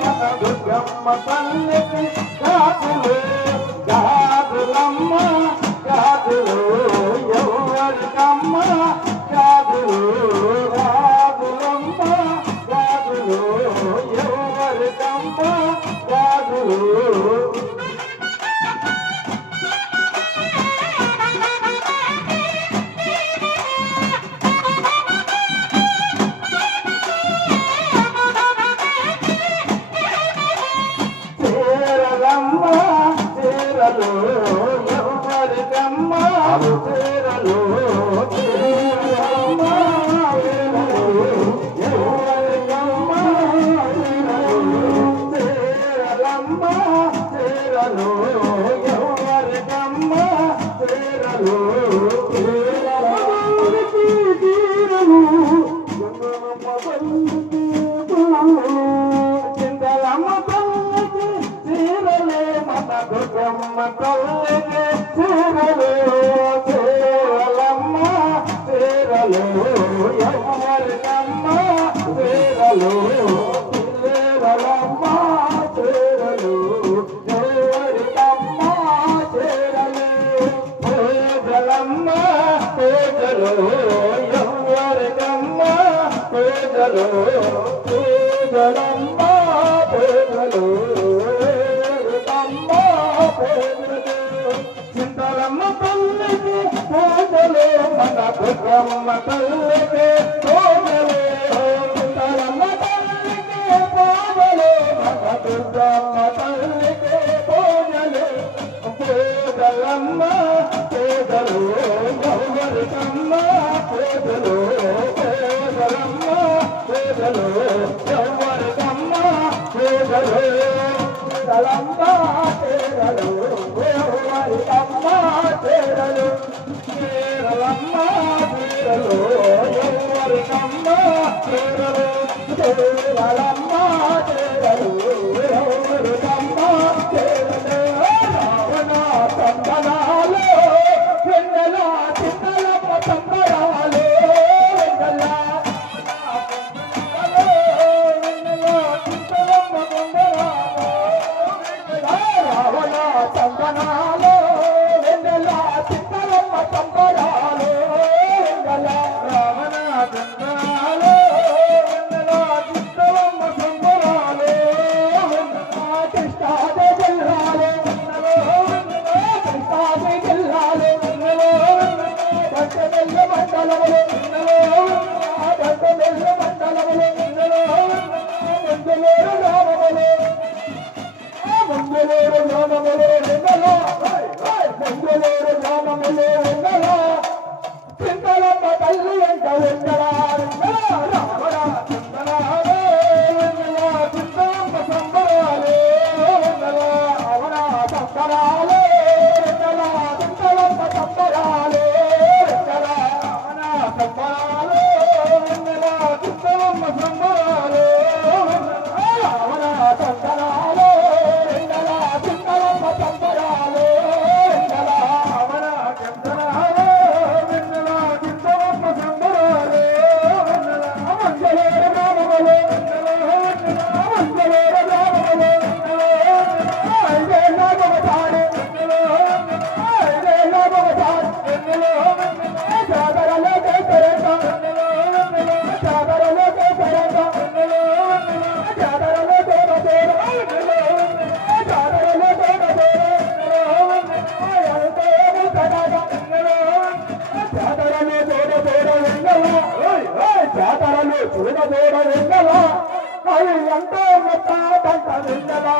మన దుర్గమ్మ తల్లికి గాజులు గాజులమ్మ గాజులు ఎవరికమ్మ గాజులు గాజులమ్మ గాజులు ఎవరికమ్మ గాజులు దుర్గమ్మ తల్లికి చీరలు చీరలమ్మ చీరలు ఎవరికమ్మ చీరలు చీరలమ్మ చీరలు ఎవరికమ్మ చీరలు పేదలమ్మ పేదలు ఎవరికమ్మ పేదలు పేదలమ్మ పేదలు చింతలమ్మ తల్లికి పూజలు మన దుర్గమ్మ తల్లికి పూజలు చింతలమ్మ తల్లికి పూజలు మన దుర్గమ్మ తల్లికి పూజలు పూజలమ్మ పూజలు ఎవరికమ్మ పూజలు పూజలమ్మ పూజలు ఎవరికమ్మ పూజలు లంబ తేరలు ఎవరికమ్మ తేరలు తేరలమ్మ తేరలు ఎవరికమ్మ తేరలు తేరలమ్మ తేరలు ఎవరికమ్మ తేరలు రావణ సంబరాలు వెన్నెల చిన్నలమ్మ సంబరాలు వెన్నెల సంబరాలు వెన్నెల చిత్తలమ్మ సంబరాలు వెన్నెల రావణ సంబరాలు వెన్నెల చిత్తలమ్మ సంబరాలు కృష్ణాది జిల్లాలు కృష్ణాది జిల్లాలు బంటమెల్ల మండలములు బంటమెల్ల మండలములు మందులేరు రామములు మందులేరు రామములు మందులేరు రామములు చింతలమ్మ తల్లి వెంట వెంటరా రావణ చింతలాలు చింతలమ్మ సంబరాలు రావణ సంబరాలు చింతలమ్మ సంబరాలు రావణ సంబరాలు చింతలమ్మ సంబరాలు రావణ సంబరాలు జాతరలు చూడబోడ వెన్నలా అవి ఎంతో మొత్తం వెన్నలా